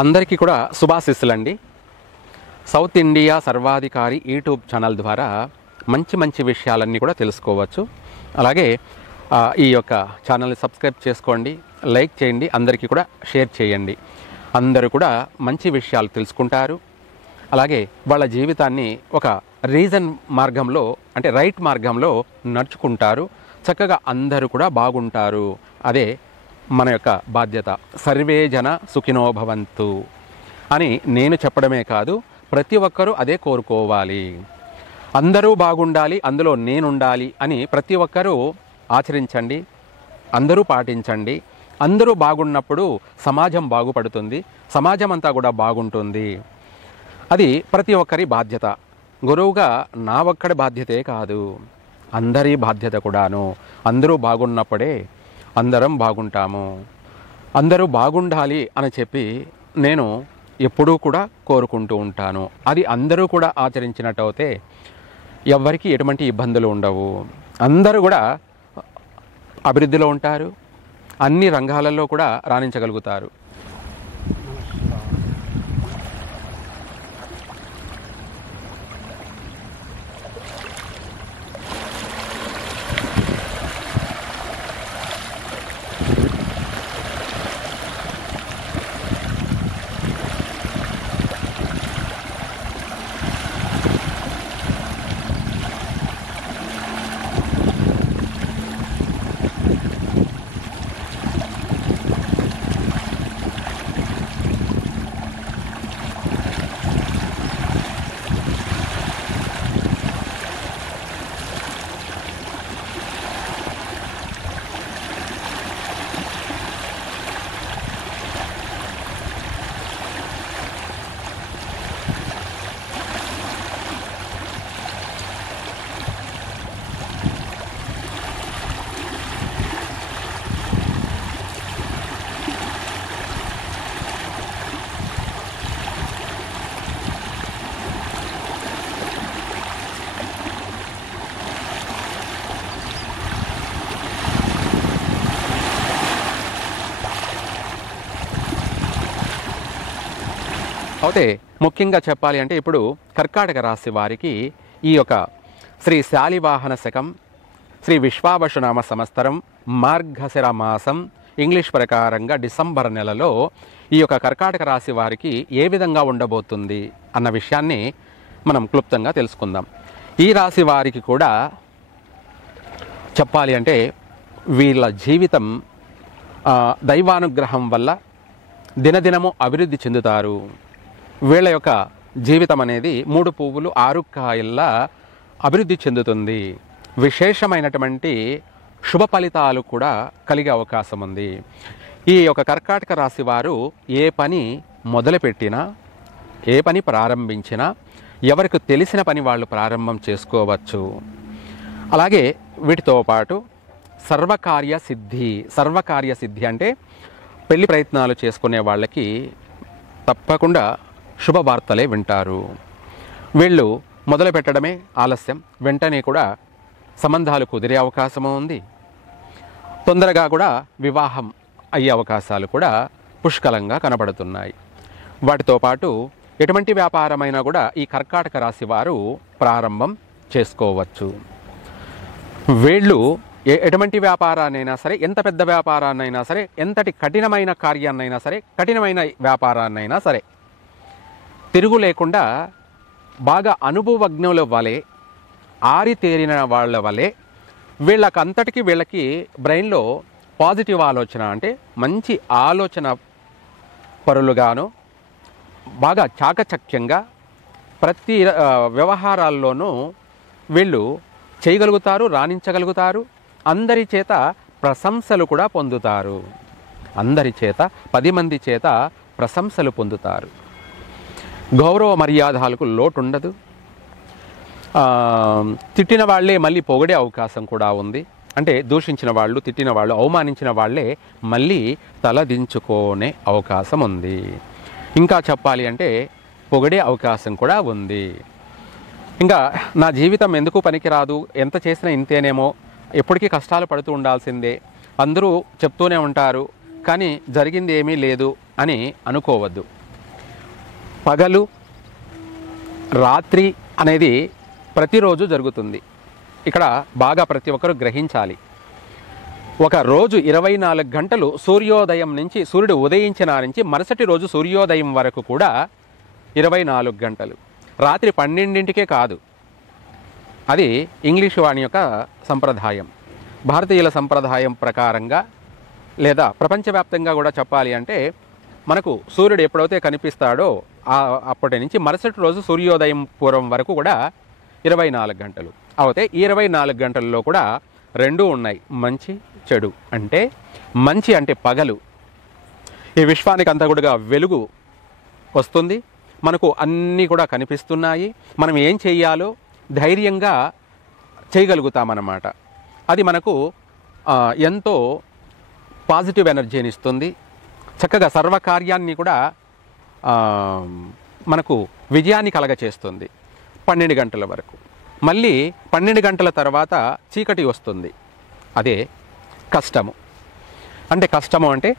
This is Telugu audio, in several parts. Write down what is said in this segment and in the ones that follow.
అందరికీ కూడా శుభాశీస్సులండి. సౌత్ ఇండియా సర్వాధికారి యూట్యూబ్ ఛానల్ ద్వారా మంచి మంచి విషయాలన్నీ కూడా తెలుసుకోవచ్చు. అలాగే ఈ యొక్క ఛానల్ని సబ్స్క్రైబ్ చేసుకోండి, లైక్ చేయండి, అందరికీ కూడా షేర్ చేయండి. అందరూ కూడా మంచి విషయాలు తెలుసుకుంటారు. అలాగే వాళ్ళ జీవితాన్ని ఒక రీజన్ మార్గంలో అంటే రైట్ మార్గంలో నడుచుకుంటారు. చక్కగా అందరూ కూడా బాగుంటారు. అదే మన యొక్క బాధ్యత. సర్వే జన సుఖినో భవంతు అని నేను చెప్పడమే కాదు, ప్రతి ఒక్కరూ అదే కోరుకోవాలి. అందరూ బాగుండాలి, అందులో నేనుండాలి అని ప్రతి ఒక్కరూ ఆచరించండి, అందరూ పాటించండి. అందరూ బాగున్నప్పుడు సమాజం బాగుపడుతుంది, సమాజం అంతా కూడా బాగుంటుంది. అది ప్రతి ఒక్కరి బాధ్యత. గురువుగా నా ఒక్కడి బాధ్యతే కాదు, అందరి బాధ్యత కూడాను. అందరూ బాగున్నప్పుడే అందరం బాగుంటాము. అందరూ బాగుండాలి అని చెప్పి నేను ఎప్పుడూ కూడా కోరుకుంటూ ఉంటాను. అది అందరూ కూడా ఆచరించినట్టయితే ఎవ్వరికీ ఎటువంటి ఇబ్బందులు ఉండవు. అందరూ కూడా అభివృద్ధిలో ఉంటారు, అన్ని రంగాలలో కూడా రాణించగలుగుతారు. అయితే ముఖ్యంగా చెప్పాలి అంటే ఇప్పుడు కర్కాటక రాశి వారికి ఈ యొక్క శ్రీ శాలివాహన శకం, శ్రీ విశ్వావసునామ సంవత్సరం, మార్గశిర మాసం ఇంగ్లీష్ ప్రకారంగా డిసెంబర్ నెలలో ఈ యొక్క కర్కాటక రాశి వారికి ఏ విధంగా ఉండబోతుంది అన్న విషయాన్ని మనం క్లుప్తంగా తెలుసుకుందాం. ఈ రాశి వారికి కూడా చెప్పాలి అంటే వీళ్ళ జీవితం దైవానుగ్రహం వల్ల దినదినము అభివృద్ధి చెందుతారు. వీళ్ళ యొక్క జీవితం అనేది 3 పువ్వులు 6 కాయల్లా అభివృద్ధి చెందుతుంది. విశేషమైనటువంటి శుభ ఫలితాలు కూడా కలిగే అవకాశం ఉంది. ఈ యొక్క కర్కాటక రాశి వారు ఏ పని మొదలుపెట్టినా, ఏ పని ప్రారంభించినా, ఎవరికి తెలిసిన పని వాళ్ళు ప్రారంభం చేసుకోవచ్చు. అలాగే వీటితో పాటు సర్వకార్య సిద్ధి అంటే పెళ్లి ప్రయత్నాలు చేసుకునే వాళ్ళకి తప్పకుండా శుభవార్తలే వింటారు. వీళ్ళు మొదలు పెట్టడమే ఆలస్యం, వెంటనే కూడా సంబంధాలు కుదిరే అవకాశము ఉంది. తొందరగా కూడా వివాహం అయ్యే అవకాశాలు కూడా పుష్కలంగా కనబడుతున్నాయి. వాటితో పాటు ఎటువంటి వ్యాపారమైనా కూడా ఈ కర్కాటక రాశి వారు ప్రారంభం చేసుకోవచ్చు. వీళ్ళు ఎటువంటి వ్యాపారాన్నైనా సరే, ఎంత పెద్ద వ్యాపారాన్నైనా సరే, ఎంతటి కఠినమైన కార్యాన్నైనా సరే, కఠినమైన వ్యాపారాన్నైనా సరే తిరుగు లేకుండా బాగా అనుభవజ్ఞుల వలె, ఆరితేరిన వాళ్ళ వలె వీళ్ళకి బ్రెయిన్లో పాజిటివ్ ఆలోచన అంటే మంచి ఆలోచన పరులుగాను, బాగా చాకచక్యంగా ప్రతి వ్యవహారాల్లోనూ వీళ్ళు చేయగలుగుతారు, రాణించగలుగుతారు. అందరి చేత ప్రశంసలు కూడా పొందుతారు. అందరి చేత 10 మంది చేత ప్రశంసలు పొందుతారు. గౌరవ మర్యాదలకు లోటు ఉండదు. తిట్టిన వాళ్ళే మళ్ళీ పొగిడే అవకాశం కూడా ఉంది. అంటే దూషించిన వాళ్ళు, తిట్టిన వాళ్ళు, అవమానించిన వాళ్ళే మళ్ళీ తలదించుకునే అవకాశం ఉంది. ఇంకా చెప్పాలి అంటే పొగిడే అవకాశం కూడా ఉంది. ఇంకా నా జీవితం ఎందుకు పనికిరాదు, ఎంత చేసినా ఇంతేనేమో, ఎప్పటికీ కష్టాలు పడుతూ ఉండాల్సిందే, అందరూ చెప్తూనే ఉంటారు కానీ జరిగింది ఏమీ లేదు అని అనుకోవద్దు. పగలు రాత్రి అనేది ప్రతిరోజు జరుగుతుంది. ఇక్కడ బాగా ప్రతి ఒక్కరూ గ్రహించాలి. ఒక రోజు 24 గంటలు సూర్యోదయం నుంచి, సూర్యుడు ఉదయించిన నుంచి మరుసటి రోజు సూర్యోదయం వరకు కూడా 24 గంటలు. రాత్రి 12ంటికే కాదు. అది ఇంగ్లీషు వాణి యొక్క సంప్రదాయం. భారతీయుల సంప్రదాయం ప్రకారంగా లేదా ప్రపంచవ్యాప్తంగా కూడా చెప్పాలి అంటే మనకు సూర్యుడు ఎప్పుడైతే కనిపిస్తాడో అప్పటి నుంచి మరుసటి రోజు సూర్యోదయం పూర్వం వరకు కూడా 24 గంటలు. అయితే ఈ 24 గంటల్లో కూడా రెండూ ఉన్నాయి, మంచి చెడు. అంటే మంచి అంటే పగలు, ఈ విశ్వానికి అంతా కూడా వెలుగు వస్తుంది, మనకు అన్నీ కూడా కనిపిస్తున్నాయి, మనం ఏం చెయ్యాలో ధైర్యంగా చేయగలుగుతామన్నమాట. అది మనకు ఎంతో పాజిటివ్ ఎనర్జీని ఇస్తుంది. చక్కగా సర్వకార్యాన్ని కూడా మనకు విజయాన్ని కలగచేస్తుంది 12 గంటల వరకు. మళ్ళీ 12 గంటల తర్వాత చీకటి వస్తుంది. అదే కష్టము. అంటే కష్టము అంటే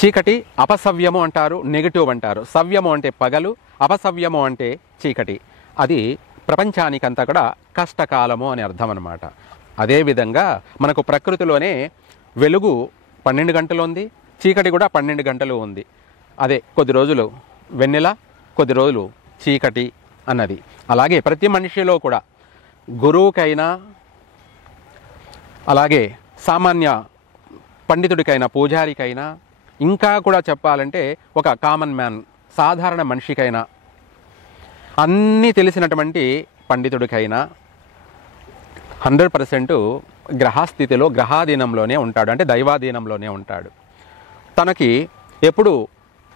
చీకటి, అపసవ్యము అంటారు, నెగిటివ్ అంటారు. సవ్యము అంటే పగలు, అపసవ్యము అంటే చీకటి. అది ప్రపంచానికంతా కూడా కష్టకాలము అని అర్థం అన్నమాట. అదేవిధంగా మనకు ప్రకృతిలోనే వెలుగు 12 గంటలు ఉంది, చీకటి కూడా 12 గంటలు ఉంది. అదే కొద్ది రోజులు వెన్నెల, కొద్ది రోజులు చీకటి అన్నది. అలాగే ప్రతి మనిషిలో కూడా గురువుకైనా, అలాగే సామాన్య పండితుడికైనా, పూజారికైనా, ఇంకా కూడా చెప్పాలంటే ఒక కామన్ మ్యాన్, సాధారణ మనిషికైనా, అన్నీ తెలిసినటువంటి పండితుడికైనా 100% గ్రహస్థితిలో, గ్రహాధీనంలోనే ఉంటాడు. అంటే దైవాధీనంలోనే ఉంటాడు. తనకి ఎప్పుడు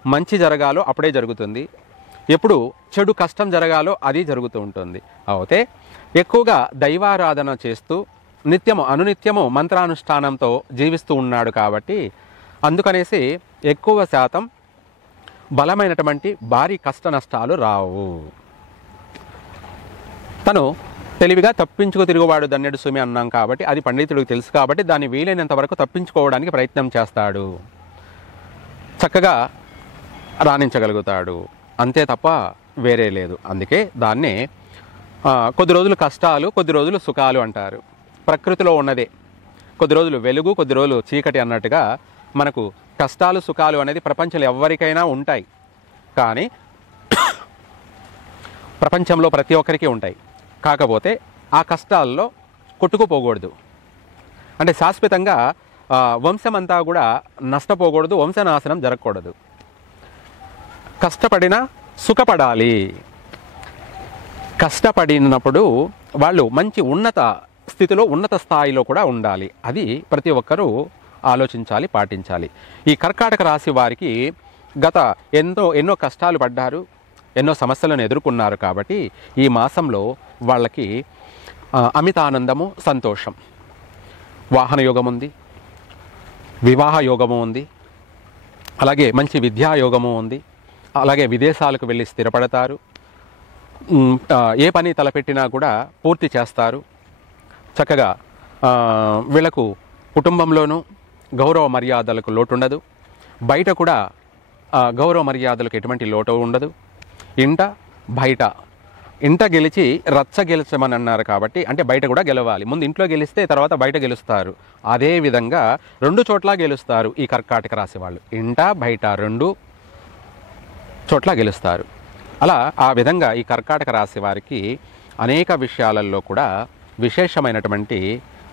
మంచి జరగాలో అప్పుడే జరుగుతుంది, ఎప్పుడు చెడు కష్టం జరగాలో అది జరుగుతూ ఉంటుంది. అయితే ఎక్కువగా దైవారాధన చేస్తూ నిత్యము అనునిత్యము మంత్రానుష్ఠానంతో జీవిస్తూ ఉన్నాడు కాబట్టి అందుకనేసి ఎక్కువ శాతం బలమైనటువంటి భారీ కష్ట నష్టాలు రావు. తను తెలివిగా తప్పించుకు తిరుగువాడు దన్నెడు సుమి అన్నాం కాబట్టి అది పండితుడికి తెలుసు కాబట్టి దాన్ని వీలైనంత వరకు తప్పించుకోవడానికి ప్రయత్నం చేస్తాడు, చక్కగా రాణించగలుగుతాడు. అంతే తప్ప వేరే లేదు. అందుకే దాన్నే కొద్ది రోజులు కష్టాలు, కొద్ది రోజులు సుఖాలు అంటారు. ప్రకృతిలో ఉన్నదే కొద్ది రోజులు వెలుగు, కొద్ది రోజులు చీకటి అన్నట్టుగా మనకు కష్టాలు సుఖాలు అనేది ప్రపంచంలో ఎవరికైనా ఉంటాయి. కానీ ప్రపంచంలో ప్రతి ఒక్కరికి ఉంటాయి. కాకపోతే ఆ కష్టాల్లో కొట్టుకుపోకూడదు. అంటే శాశ్వతంగా వంశమంతా కూడా నష్టపోకూడదు, వంశనాశనం జరగకూడదు. కష్టపడినా సుఖపడాలి. కష్టపడినప్పుడు వాళ్ళు మంచి ఉన్నత స్థితిలో, ఉన్నత స్థాయిలో కూడా ఉండాలి. అది ప్రతి ఒక్కరూ ఆలోచించాలి, పాటించాలి. ఈ కర్కాటక రాశి వారికి గత ఎన్నో కష్టాలు పడ్డారు, ఎన్నో సమస్యలను ఎదుర్కొన్నారు కాబట్టి ఈ మాసంలో వాళ్ళకి అమిత ఆనందము, సంతోషం. వాహన యోగం ఉంది, వివాహ యోగము ఉంది, అలాగే మంచి విద్యా యోగము ఉంది, అలాగే విదేశాలకు వెళ్ళి స్థిరపడతారు. ఏ పని తలపెట్టినా కూడా పూర్తి చేస్తారు. చక్కగా వీళ్ళకు కుటుంబంలోనూ గౌరవ మర్యాదలకు లోటు ఉండదు, బయట కూడా గౌరవ మర్యాదలకు ఎటువంటి లోటు ఉండదు. బయట ఇంట గెలిచి రచ్చ గెలిచమని అన్నారు కాబట్టి అంటే బయట కూడా గెలవాలి. ముందు ఇంట్లో గెలిస్తే తర్వాత బయట గెలుస్తారు. అదేవిధంగా 2 చోట్ల గెలుస్తారు ఈ కర్కాటక రాశి వాళ్ళు. ఇంట బయట 2 చోట్ల గెలుస్తారు. అలా ఆ విధంగా ఈ కర్కాటక రాశి వారికి అనేక విషయాలలో కూడా విశేషమైనటువంటి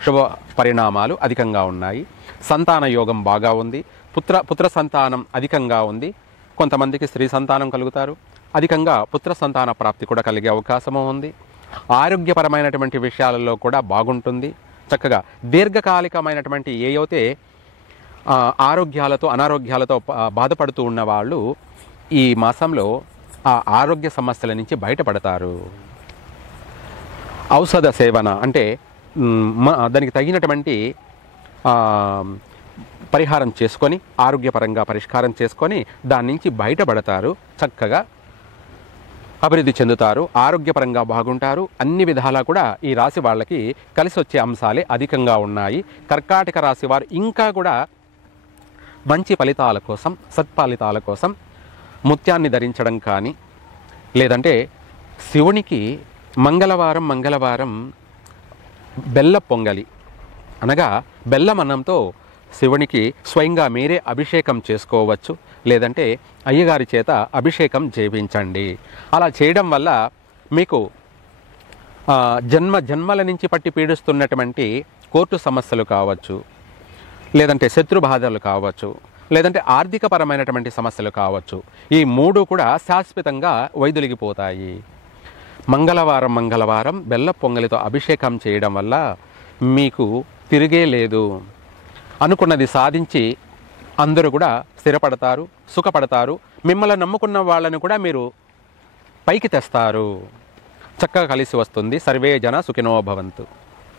శుభ పరిణామాలు అధికంగా ఉన్నాయి. సంతాన యోగం బాగా ఉంది, పుత్ర సంతానం అధికంగా ఉంది. కొంతమందికి స్త్రీ సంతానం కలుగుతారు, అధికంగా పుత్ర సంతాన ప్రాప్తి కూడా కలిగే అవకాశము ఉంది. ఆరోగ్యపరమైనటువంటి విషయాలలో కూడా బాగుంటుంది. చక్కగా దీర్ఘకాలికమైనటువంటి ఏవైతే ఆరోగ్యాలతో, అనారోగ్యాలతో బాధపడుతూ ఉన్న వాళ్ళు ఈ మాసంలో ఆ ఆరోగ్య సమస్యల నుంచి బయటపడతారు. ఔషధ సేవన అంటే దానికి తగినటువంటి పరిహారం చేసుకొని, ఆరోగ్యపరంగా పరిష్కారం చేసుకొని దాని నుంచి బయటపడతారు. చక్కగా అభివృద్ధి చెందుతారు, ఆరోగ్యపరంగా బాగుంటారు. అన్ని విధాలా కూడా ఈ రాశి వాళ్ళకి కలిసి వచ్చే అంశాలే అధికంగా ఉన్నాయి. కర్కాటక రాశి వారు ఇంకా కూడా మంచి ఫలితాల కోసం, సత్ఫలితాల కోసం ముత్యాన్ని ధరించడం కానీ, లేదంటే శివునికి మంగళవారం బెల్ల పొంగలి అనగా బెల్లం అన్నంతో శివునికి స్వయంగా మీరే అభిషేకం చేసుకోవచ్చు. లేదంటే అయ్యగారి చేత అభిషేకం చేయించండి. అలా చేయడం వల్ల మీకు జన్మల నుంచి పట్టి పీడిస్తున్నటువంటి కోర్టు సమస్యలు కావచ్చు, లేదంటే శత్రు బాధలు కావచ్చు, లేదంటే ఆర్థికపరమైనటువంటి సమస్యలు కావచ్చు, ఈ 3 కూడా శాశ్వతంగా వైదొలిగిపోతాయి. మంగళవారం బెల్ల పొంగలితో అభిషేకం చేయడం వల్ల మీకు తిరిగే లేదు. అనుకున్నది సాధించి అందరూ కూడా స్థిరపడతారు, సుఖపడతారు. మిమ్మల్ని నమ్ముకున్న వాళ్ళని కూడా మీరు పైకి తెస్తారు. చక్కగా కలిసి వస్తుంది. సర్వే జన సుఖినో భవంతు.